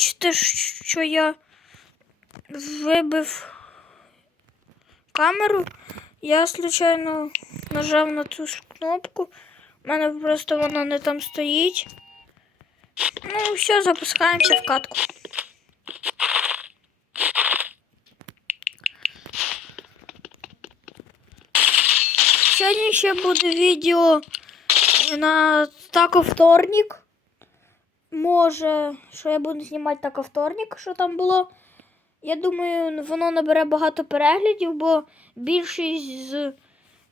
бачите, що я вибив камеру. Я случайно нажав на цю кнопку. У мене просто вона не там стоїть. Ну, все, запускаємося в катку. Сьогодні ще буде відео на тако вторник. Може, що я буду знімати тако вторник, що там було. Я думаю, воно набере багато переглядів, бо більшість з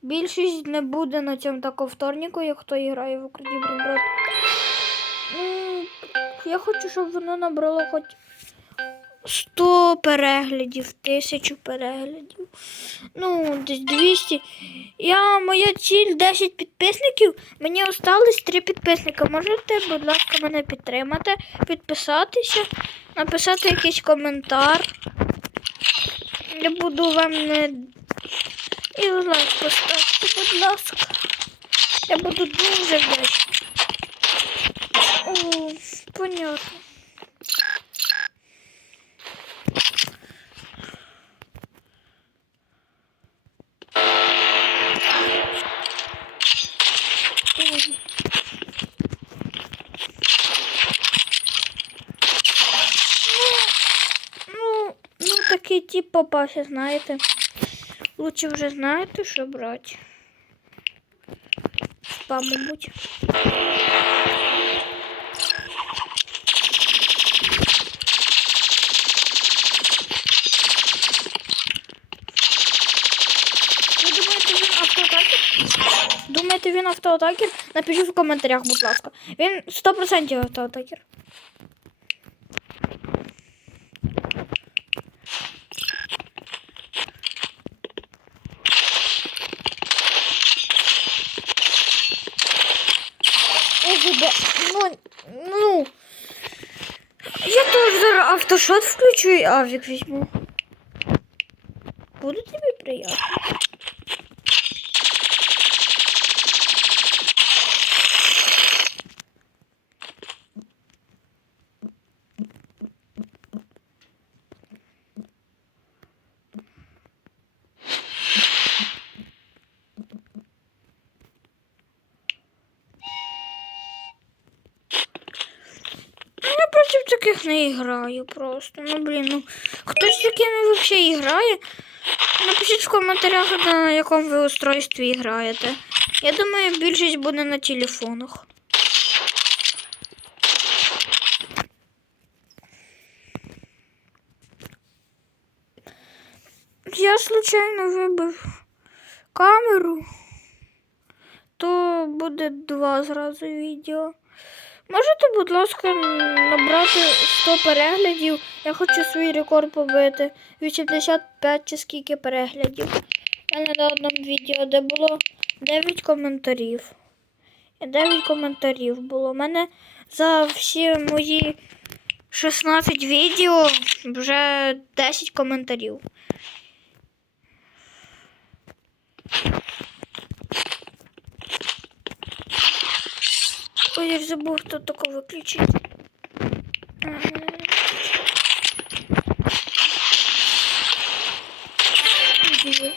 більшість не буде на цьому тако вторнику, як хто грає в Україні Брат. Ну, я хочу, щоб воно набрало хоч 100 переглядів, 1000 переглядів. Ну, десь 200. Я, моя ціль 10 підписників. Мені осталось 3 підписника. Можете, будь ласка, мене підтримати, підписатися, написати якийсь коментар. Я буду вам не. І лайк поставте, будь ласка. Я буду дуже вдячна. О, понятно. Тип попався, знаєте. Лучше вже знаєте, що брати. Спам, мабуть. Думаєте, він автоатакер? Напишіть в коментарях, будь ласка. Він 100% автоатакер. ОГБ. Ну, ну. Я тоже автошот включу і авик візьму. Буде тобі приємно? Я против таких не граю просто. Ну блін, ну хтось такими взагалі грає. Напишіть в коментарях, на якому ви устройстві граєте. Я думаю, більшість буде на телефонах. Я случайно вибив камеру, то буде два зразу відео. Можете, будь ласка, набрати 100 переглядів. Я хочу свій рекорд побити. 85 чи скільки переглядів. У мене на одному відео, де було 9 коментарів. І 9 коментарів було. У мене за всі мої 16 відео вже 10 коментарів. Ой, я ж забув, хто таке виключить. Ага. Іди.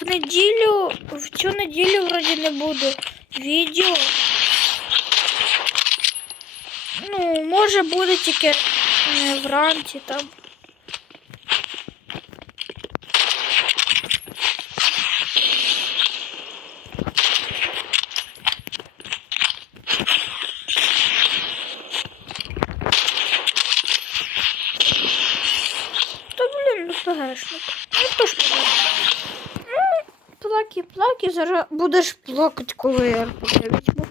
В неділю, в цю неділю вроді не буду відео. Ну, може буде тільки е, вранці там. Та блін, ну. Ну то ж ПГшник. Ну, плаки, плаки, зараз будеш плакати, коли я візьму.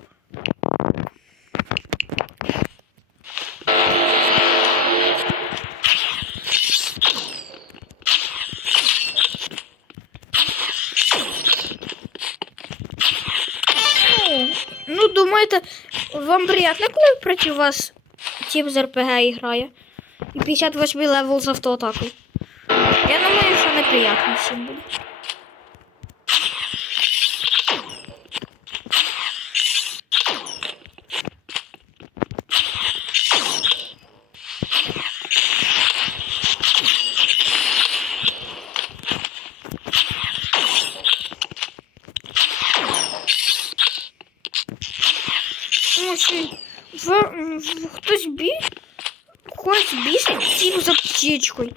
Ну, вам приємно, коли проти вас тип з РПГ грає? І 58 левел з автоатакою. Я думаю, що неприємно всім буде. Ну, чи в, в, хтось бі... Когось бісить аптечкою.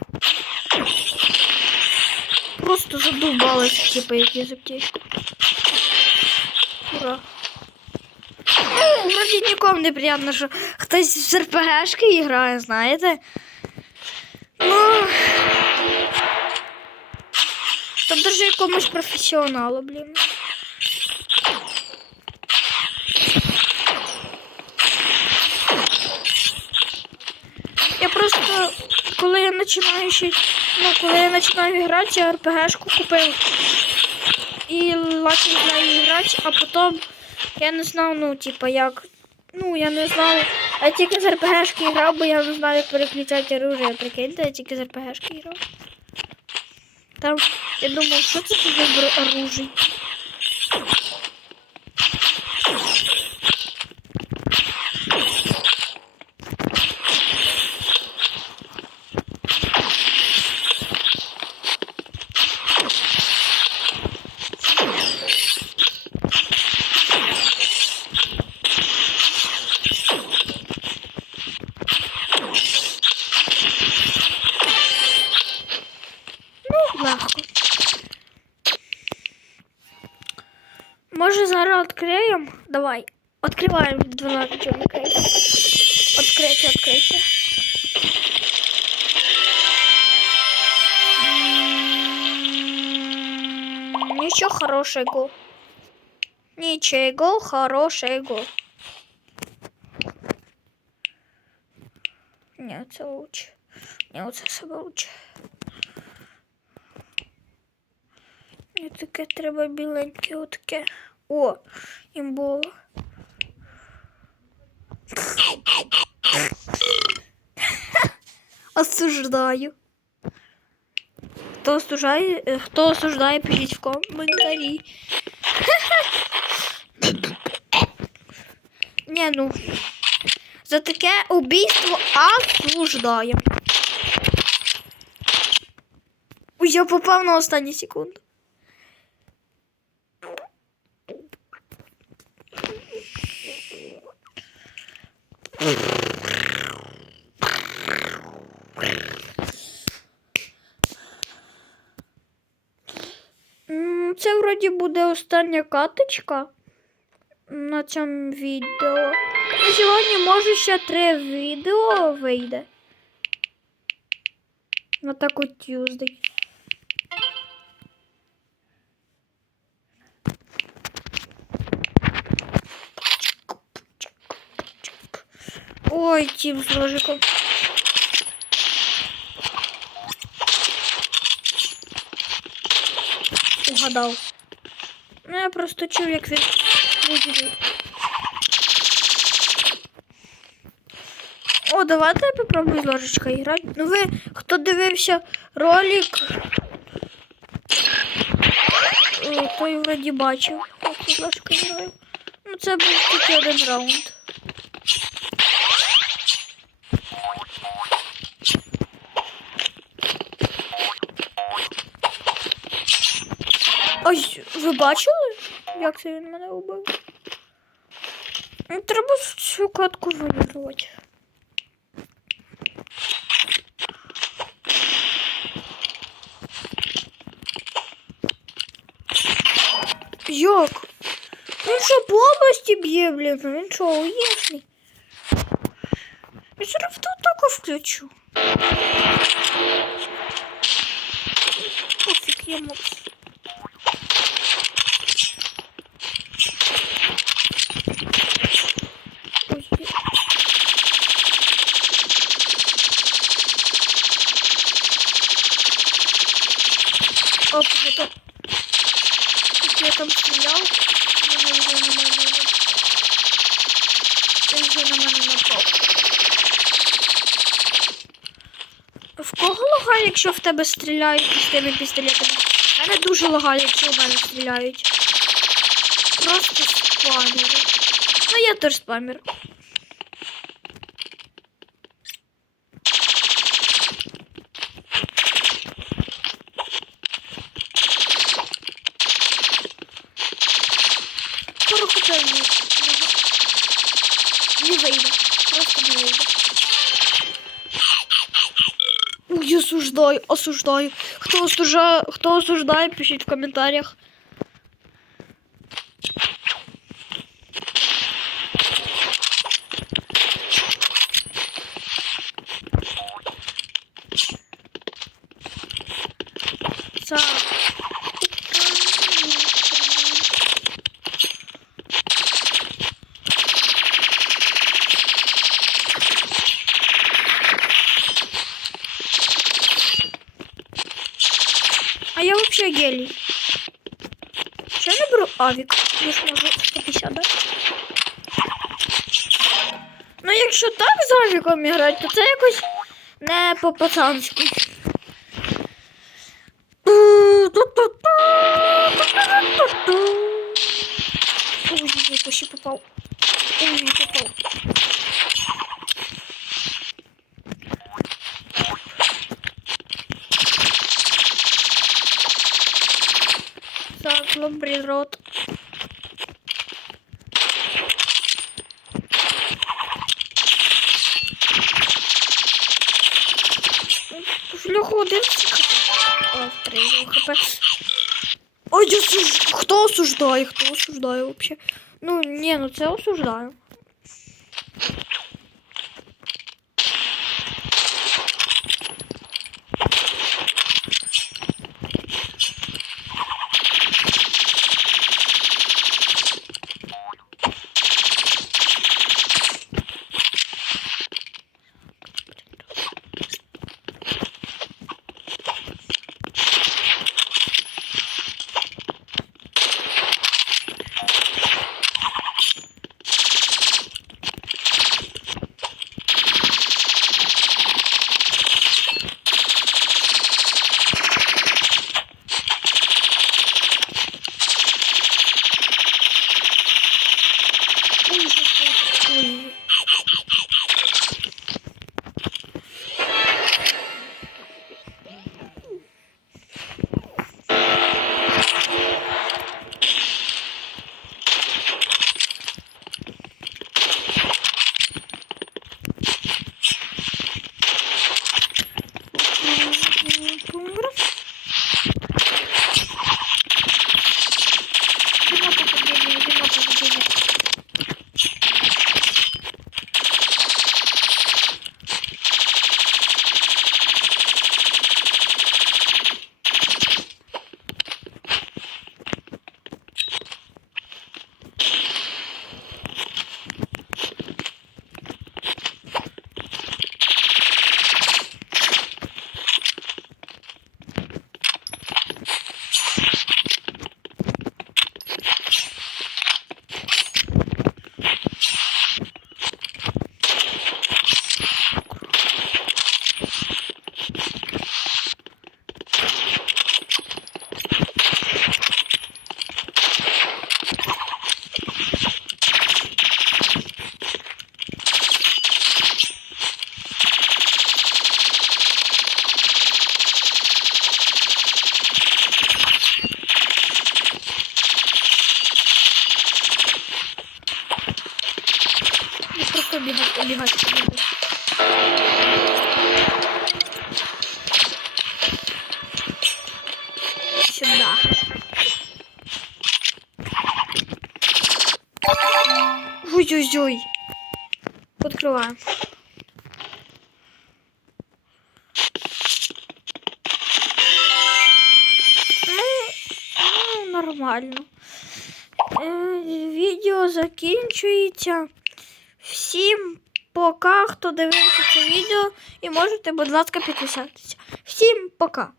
Просто задовбалась, типа, які з аптечкою. Ура. Вроді нікому не приємно, що хтось з РПГшки грає, знаєте. Ну. Та даже якомусь професіоналу, блін. Я просто, коли я починаю ще, ну, коли я починаю грати, я РПГшку купив. І почав з грати, а потім я не знав, ну, типа, як. Ну, я не знав. Я тільки з РПГшки грав, бо я не знав, як переключати оружие. Прикиньте, я тільки з РПГшки грав. Там я думав, що це за вибор Відкриваємо 12 чоловіків. Відкрийте, відкрийте. М, Нічого хорошого. Нічого хорошого. Ні, це лучше. Ні, оце себе лучше. Мені таке треба біленьке, отаке. О, імбола. Осуждаю. Хто осуждає, е, хто осуждає, пишіть в коментарі. Ні, ну. За таке убійство осуждаю. Ой, я попав на останню секунду. Це вроді буде остання каточка на цьому відео. На сьогодні може ще три відео вийде. На таку Tuesday. Ой, тім з ложиком. Угадав. Ну, я просто чув, як він буде. О, давайте я попробую з ложечкою грати. Ну ви, хто дивився ролик, е, той вроді бачив, як з ложкою граю. Ну, це був тільки один раунд. Ой, ви бачили, як це він мене убив? Ну, Треба цю катку вигрувати. Як? Він що по області б'є, блін? Він що, уєшний? Я зараз таку включу. Пофіг, я мокс. Оп, это... Тут я там стрелял. В кого лагає, якщо в тебе стріляють з тими пістолетами? В мене дуже лагає, якщо в мене стріляють. Просто спамери. Ну я теж спамер. Порухати не, не вийде. Просто не вийде. Ой, осуждаю. Хто осуждає, хто осуждає, пишіть в коментарях. Так. А я вообще гелий. Що я не беру авік? Я ж можу 150, да? Ну, якщо так з авіком грати, то це якось не по-пацанськи. Ой, я почти попав. Ой, не попав. Так, добрий рот. Фляху, один О, три хп. Ой, я осуж... хто осуждає? Хто осуждає вообще? Ну, ні, ну це осуждаю. Ой-ой-ой. Открываем. Ну, ну, нормально. Е, Відео закінчується. Всім пока, хто дивився це відео, і можете, будь ласка, підписатися. Всім пока!